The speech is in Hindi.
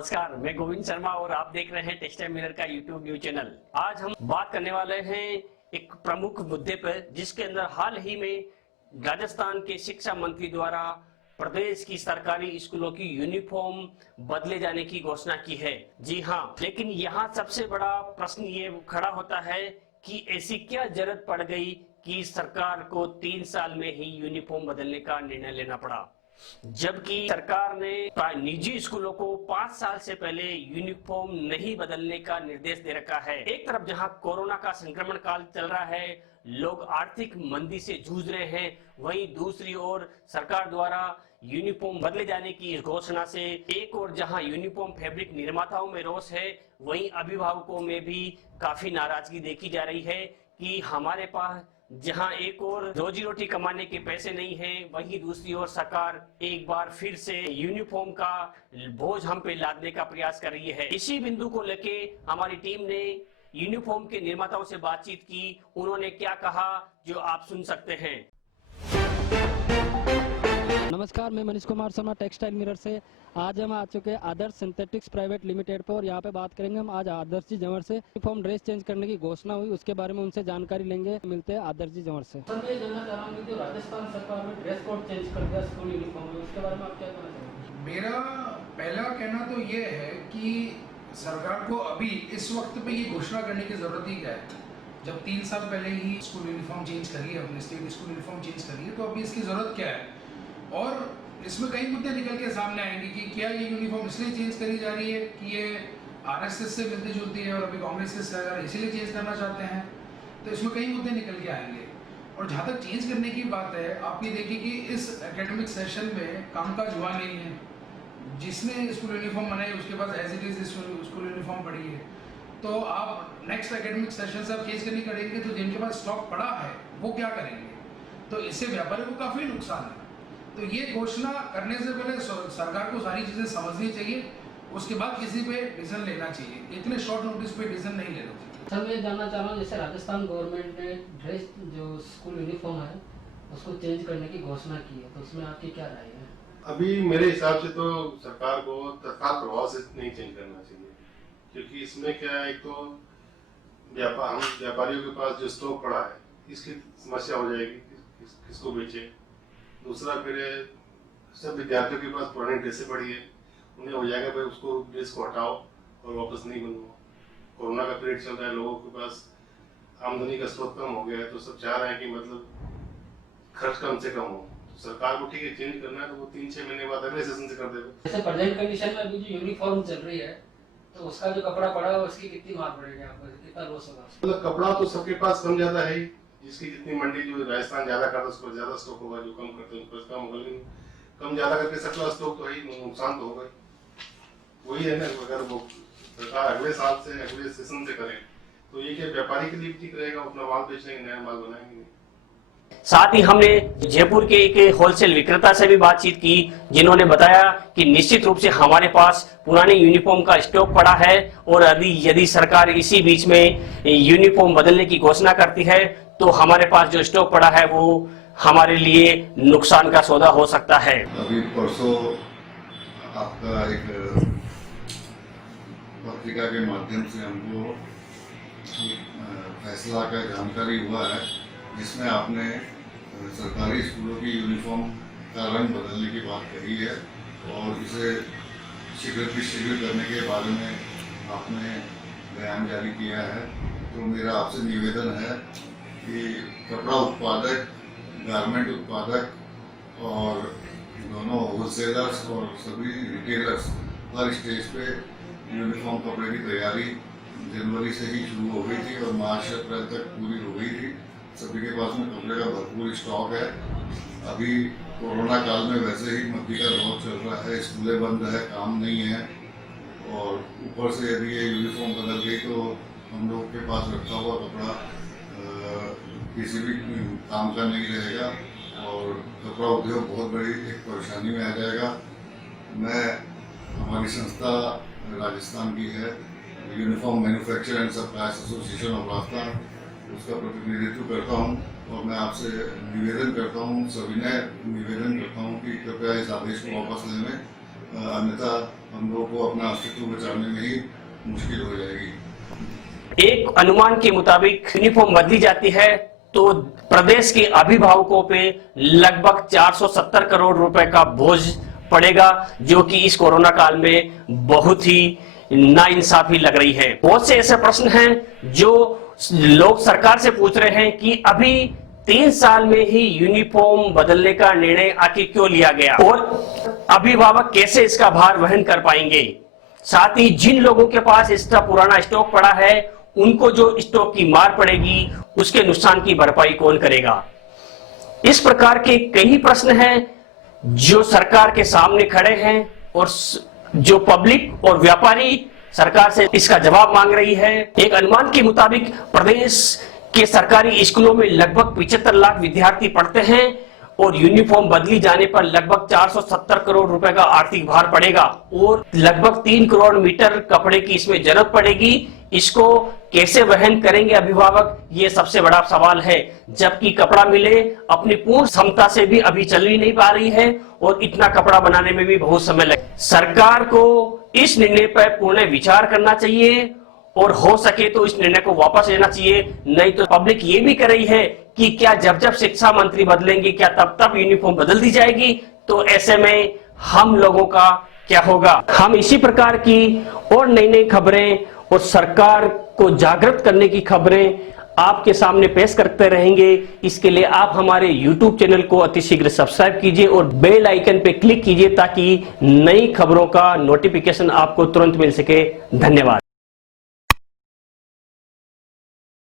नमस्कार, मैं गोविंद शर्मा और आप देख रहे हैं टेक्सटाइल मिरर का यूट्यूब न्यूज चैनल। आज हम बात करने वाले हैं एक प्रमुख मुद्दे पर, जिसके अंदर हाल ही में राजस्थान के शिक्षा मंत्री द्वारा प्रदेश की सरकारी स्कूलों की यूनिफॉर्म बदले जाने की घोषणा की है। जी हाँ, लेकिन यहाँ सबसे बड़ा प्रश्न ये खड़ा होता है कि ऐसी क्या जरूरत पड़ गई कि सरकार को 3 साल में ही यूनिफॉर्म बदलने का निर्णय लेना पड़ा, जबकि सरकार ने निजी स्कूलों को 5 साल से पहले यूनिफॉर्म नहीं बदलने का निर्देश दे रखा है। एक तरफ जहां कोरोना का संक्रमण काल चल रहा है, लोग आर्थिक मंदी से जूझ रहे हैं, वहीं दूसरी ओर सरकार द्वारा यूनिफॉर्म बदले जाने की इस घोषणा से एक और जहां यूनिफॉर्म फैब्रिक निर्माताओं में रोष है, वहीं अभिभावकों में भी काफी नाराजगी देखी जा रही है कि हमारे पास जहां एक और रोजी रोटी कमाने के पैसे नहीं है, वहीं दूसरी ओर सरकार एक बार फिर से यूनिफॉर्म का बोझ हम पे लादने का प्रयास कर रही है। इसी बिंदु को लेके हमारी टीम ने यूनिफॉर्म के निर्माताओं से बातचीत की। उन्होंने क्या कहा, जो आप सुन सकते हैं। नमस्कार, मैं मनीष कुमार शर्मा टेक्सटाइल मिरर से। आज हम आ चुके हैं आदर्श सिंथेटिक्स प्राइवेट लिमिटेड पर और यहाँ पे बात करेंगे हम आज आदर्श जी जंवर से। यूनिफॉर्म ड्रेस चेंज करने की घोषणा हुई, उसके बारे में उनसे जानकारी लेंगे। मिलते हैं आदर्श जी जंवर से। सर, मैं जानना चाह रहा हूँ कि जो राजस्थान सरकार ने ड्रेस कोड चेंज कर दिया स्कूल यूनिफॉर्म में, उसके बारे में आप क्या कहना चाहेंगे? मेरा पहला कहना तो ये है कि सरकार को अभी इस वक्त पे ये घोषणा करने की जरूरत ही क्या है, जब 3 साल पहले ही स्कूल यूनिफॉर्म चेंज करी है, अपने स्टेट स्कूल यूनिफॉर्म चेंज करी है, तो अभी इसकी जरूरत क्या है। और इसमें कई मुद्दे निकल के सामने आएंगे कि क्या ये यूनिफॉर्म इसलिए चेंज करी जा रही है कि ये आरएसएस से मिलती जुलती है और अभी कांग्रेस के सरकार इसीलिए चेंज करना चाहते हैं, तो इसमें कई मुद्दे निकल के आएंगे। और जहाँ तक चेंज करने की बात है, आप ये देखिए कि इस एकेडमिक सेशन में कामकाज हुआ नहीं है। जिसने स्कूल यूनिफॉर्म बनाई उसके पास as it is school uniform पड़ी है, तो आप नेक्स्ट एकेडमिक सेशन से आप चेंज करनी करेंगे, तो जिनके पास स्टॉक पड़ा है वो क्या करेंगे। तो इससे व्यापारी को काफ़ी नुकसान है। तो ये घोषणा करने से पहले सरकार को सारी चीज़ें समझनी चाहिए, उसके बाद किसी पे डिसीजन लेना चाहिए। इतने शॉर्ट नोटिस पे डिसीजन नहीं लेना चाहिए। सर, मैं जानना चाह रहा हूँ, जैसे राजस्थान गवर्नमेंट ने ड्रेस जो स्कूल यूनिफॉर्म है उसको चेंज करने की घोषणा की है, तो उसमें आपकी क्या राय है? अभी मेरे हिसाब से तो सरकार को तत्काल प्रभाव से नहीं चेंज करना चाहिए, क्योंकि इसमें क्या है, एक तो व्यापारियों के पास जो स्टॉक पड़ा है इसकी समस्या हो जाएगी, किसको बेचे। दूसरा, फिर सब विद्यार्थियों के पास पुरानी ड्रेसें पड़ी है, उन्हें हो जाएगा भाई उसको ड्रेस को हटाओ और वापस नहीं बनवाओ। कोरोना का पीरियड चल रहा है, लोगों के पास आमदनी का स्रोत कम हो गया है, तो सब चाह रहे हैं कि मतलब खर्च कम से कम हो। सरकार को ठीक है चेंज करना है, तो वो 3-6 महीने बाद अगले सेशन से कर देगा। जैसे प्रेजेंट कंडीशन में अभी जो यूनिफॉर्म चल रही है, तो उसका जो कपड़ा पड़ा है उसकी कितनी मार पड़ेगी आपको, कितना लॉस होगा? मतलब कपड़ा तो सबके पास कम ज्यादा है, जिसकी जितनी मंडी जो राजस्थान ज्यादा करता है उसको ज्यादा स्टॉक होगा, जो कम करते हैं उसको कम होगा, लेकिन कम ज्यादा करके सकला स्टॉक तो ही नुकसान तो होगा। वही है ना, अगर वो सरकार अगले साल से अगले सेशन से करे तो ये क्या व्यापारी के लिए ठीक रहेगा, अपना माल बेचने के नया माल बनाएंगे। साथ ही हमने जयपुर के एक होलसेल विक्रेता से भी बातचीत की, जिन्होंने बताया कि निश्चित रूप से हमारे पास पुराने यूनिफॉर्म का स्टॉक पड़ा है और यदि सरकार इसी बीच में यूनिफॉर्म बदलने की घोषणा करती है तो हमारे पास जो स्टॉक पड़ा है वो हमारे लिए नुकसान का सौदा हो सकता है। अभी परसों आपका एक पत्रिका के माध्यम से हमको फैसला का जानकारी हुआ है, जिसमें आपने सरकारी स्कूलों की यूनिफॉर्म का रंग बदलने की बात कही है और इसे शीघ्र करने के बारे में आपने बयान जारी किया है। तो मेरा आपसे निवेदन है कि कपड़ा उत्पादक, गारमेंट उत्पादक और दोनों होलसेलर्स और सभी रिटेलर्स हर स्टेज पे यूनिफॉर्म कपड़े की तैयारी जनवरी से ही शुरू हो गई थी और मार्च अप्रैल तक पूरी हो गई थी। सभी के पास में कपड़े का भरपूर स्टॉक है। अभी कोरोना काल में वैसे ही मंदी का दौर चल रहा है, स्कूलें बंद है, काम नहीं है, और ऊपर से यदि ये यूनिफॉर्म बदल गई तो हम लोग के पास रखा हुआ कपड़ा किसी भी काम का नहीं रहेगा और कपड़ा उद्योग बहुत बड़ी एक परेशानी में आ जाएगा। मैं हमारी संस्था राजस्थान की है, uniform manufacture and suppliers association of Rajasthan, उसका प्रतिनिधित्व करता हूं और मैं आपसे निवेदन करता हूं, सविनय निवेदन करता हूं कि कृपया इस आदेश को वापस लेने, अन्यथा हम लोग को अपना अस्तित्व बचाने में ही मुश्किल हो जाएगी। एक अनुमान के मुताबिक यूनिफॉर्म बदली जाती है तो प्रदेश के अभिभावकों पे लगभग 470 करोड़ रुपए का बोझ पड़ेगा, जो कि इस कोरोना काल में बहुत ही नाइंसाफी लग रही है। बहुत से ऐसे प्रश्न हैं जो लोग सरकार से पूछ रहे हैं कि अभी 3 साल में ही यूनिफॉर्म बदलने का निर्णय आखिर क्यों लिया गया और अभिभावक कैसे इसका भार वहन कर पाएंगे। साथ ही जिन लोगों के पास इसका पुराना स्टॉक पड़ा है उनको जो स्टॉक की मार पड़ेगी उसके नुकसान की भरपाई कौन करेगा। इस प्रकार के कई प्रश्न हैं जो सरकार के सामने खड़े हैं और जो पब्लिक और व्यापारी सरकार से इसका जवाब मांग रही है। एक अनुमान के मुताबिक प्रदेश के सरकारी स्कूलों में लगभग 75 लाख विद्यार्थी पढ़ते हैं और यूनिफॉर्म बदली जाने पर लगभग 470 करोड़ रुपए का आर्थिक भार पड़ेगा और लगभग 3 करोड़ मीटर कपड़े की इसमें जरूरत पड़ेगी। इसको कैसे वहन करेंगे अभिभावक, ये सबसे बड़ा सवाल है, जबकि कपड़ा मिले अपनी पूर्ण क्षमता से भी अभी चल ही नहीं पा रही है और इतना कपड़ा बनाने में भी बहुत समय लगे। सरकार को इस निर्णय पर पुनः विचार करना चाहिए और हो सके तो इस निर्णय को वापस लेना चाहिए। नहीं तो पब्लिक ये भी कर रही है कि क्या जब जब शिक्षा मंत्री बदलेंगे क्या तब तब यूनिफॉर्म बदल दी जाएगी, तो ऐसे में हम लोगों का क्या होगा। हम इसी प्रकार की और नई नई खबरें और सरकार को जागृत करने की खबरें आपके सामने पेश करते रहेंगे। इसके लिए आप हमारे YouTube चैनल को अतिशीघ्र सब्सक्राइब कीजिए और बेल आइकन पे क्लिक कीजिए ताकि नई खबरों का नोटिफिकेशन आपको तुरंत मिल सके। धन्यवाद।